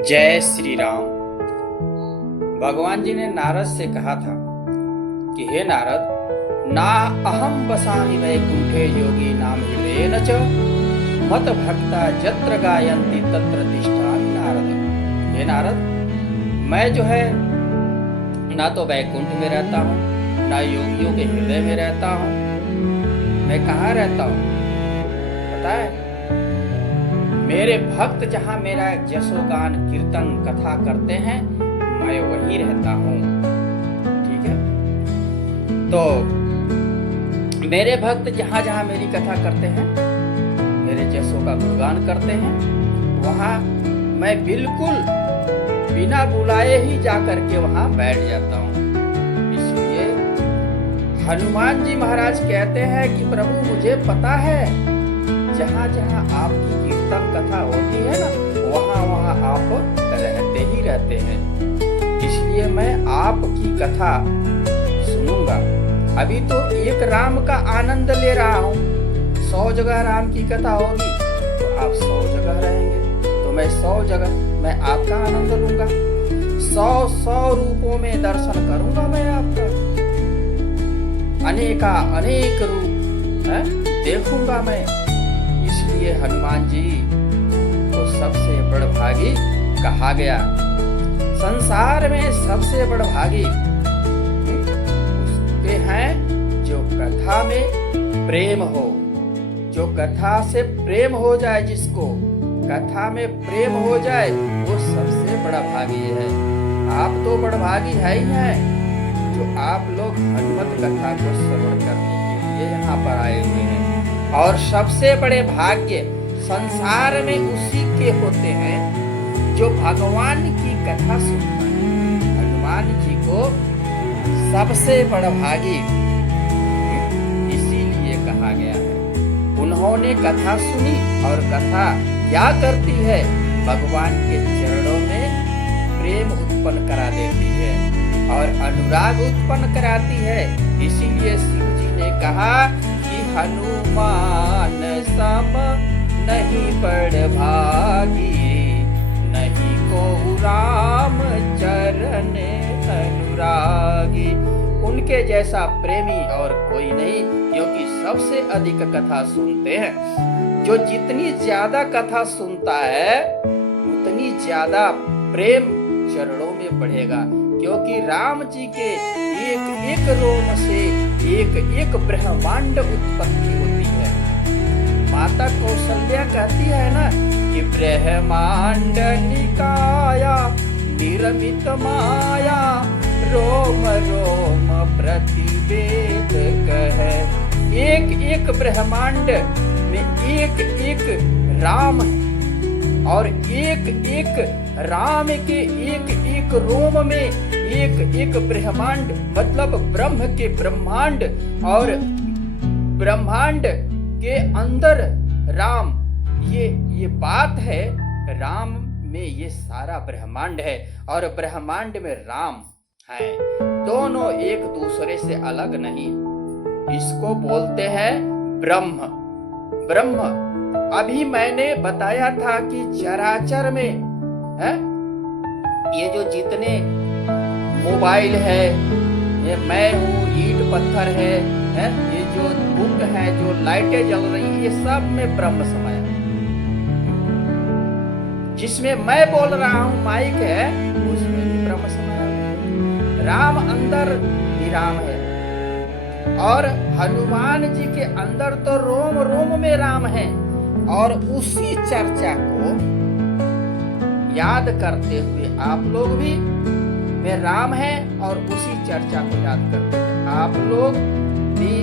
जय श्री राम। भगवान जी ने नारद से कहा था कि हे नारद, ना अहम बसामि वैकुंठे योगी नाम हृदयेन च मत भक्ता जत्र गायन्ति तत्र तिष्ठामि नारद। हे नारद, मैं जो है ना तो वैकुंठ में रहता हूँ, ना योगियों के हृदय में रहता हूँ। मैं कहाँ रहता हूँ पता है? मेरे भक्त जहाँ मेरा जसोगान कीर्तन कथा करते हैं, मैं वहीं रहता हूँ। ठीक है, तो मेरे भक्त जहाँ जहाँ मेरी कथा करते हैं, मेरे जसों का गुणगान करते हैं, वहाँ मैं बिल्कुल बिना बुलाए ही जा करके वहाँ बैठ जाता हूँ। इसलिए हनुमान जी महाराज कहते हैं कि प्रभु, मुझे पता है जहाँ जहाँ आपकी कीर्तन कथा होती है ना, वहाँ वहाँ आप रहते ही रहते हैं। इसलिए मैं आपकी कथा सुनूंगा। अभी तो एक राम का आनंद ले रहा हूँ, 100 जगह राम की कथा होगी तो आप 100 जगह रहेंगे, तो मैं 100 जगह मैं आपका आनंद लूंगा। 100 रूपों में दर्शन करूंगा मैं आपका, अनेका अनेक रूप देखूंगा मैं। इसलिए हनुमान जी को सबसे बड़भागी कहा गया। संसार में सबसे बड़भागी उसके हैं जो कथा में प्रेम हो, जो कथा से प्रेम हो जाए, जिसको कथा में प्रेम हो जाए वो सबसे बड़ा भागी है। आप तो बड़भागी है ही हैं, जो आप लोग हनुमत कथा को श्रवण करने के लिए यहाँ पर आए हुए हैं। और सबसे बड़े भाग्य संसार में उसी के होते हैं जो भगवान की कथा सुनता है। हनुमान जी को सबसे बड़ा भागी इसीलिए कहा गया है। उन्होंने कथा सुनी और कथा क्या करती है? भगवान के चरणों में प्रेम उत्पन्न करा देती है और अनुराग उत्पन्न कराती है। इसीलिए शिव जी ने कहा कि हनुमान सम नहीं बड़भागी, नहीं को राम चरण अनुरागी। उनके जैसा प्रेमी और कोई नहीं, क्योंकि सबसे अधिक कथा सुनते हैं। जो जितनी ज्यादा कथा सुनता है उतनी ज्यादा प्रेम चरणों में बढ़ेगा, क्योंकि राम जी के एक एक रोम से एक एक ब्रह्मांड उत्पत्ति होती है। माता कौशल्या कहती है ना कि ब्रह्मांड निकाया निर्मित माया, रोम रोम प्रतिवेद कहे। एक एक ब्रह्मांड में एक एक राम है और एक एक राम के एक एक रोम में एक एक ब्रह्मांड, मतलब ब्रह्म के ब्रह्मांड और ब्रह्मांड के अंदर राम। ये बात है, राम में ये सारा ब्रह्मांड है और ब्रह्मांड में राम है। दोनों एक दूसरे से अलग नहीं। इसको बोलते हैं ब्रह्म। ब्रह्म अभी मैंने बताया था कि चराचर में है, ये जो जितने मोबाइल है, ये मैं हूँ, ईंट पत्थर है, ये जो बुक है, जो लाइटें जल रही है, ये सब में ब्रह्म समाया। जिसमें मैं बोल रहा हूँ माइक है, उसमें भी ब्रह्म समाया। राम अंदर भी राम है और हनुमान जी के अंदर तो रोम रोम में राम है। और उसी चर्चा को याद करते हुए आप लोग भी में राम है और उसी चर्चा को याद करते हुए आप लोग भी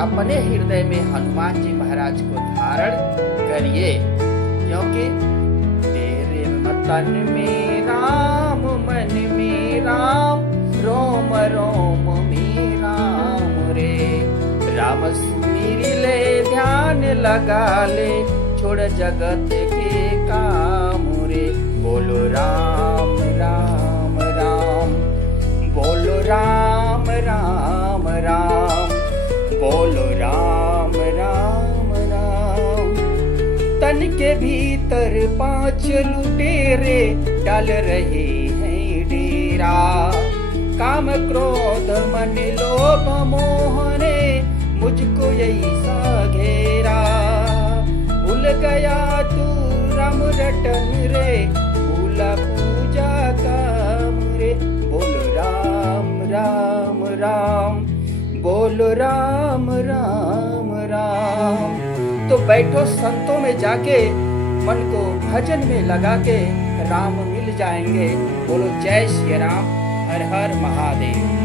अपने हृदय में हनुमान जी महाराज को धारण करिए, क्योंकि तेरे तन में राम, मन में राम, रोम रोम में राम रे। राम सुमिर ले, ध्यान लगा ले, छोड़ जगत के काम रे। बोलो राम राम राम, बोलो राम राम राम, बोलो राम राम राम। तन के भीतर 5 लुटेरे डाल रहे हैं डेरा। काम क्रोध मन लोभ मोह ने मुझको ऐसा घेरा। भूल गया तू राम रटन रे, भूला पूजा काम रे। बोल राम राम राम, बोल राम राम राम। तो बैठो संतों में जाके, मन को भजन में लगा के राम मिल जाएंगे। बोलो जय श्री राम, हर हर महादेव।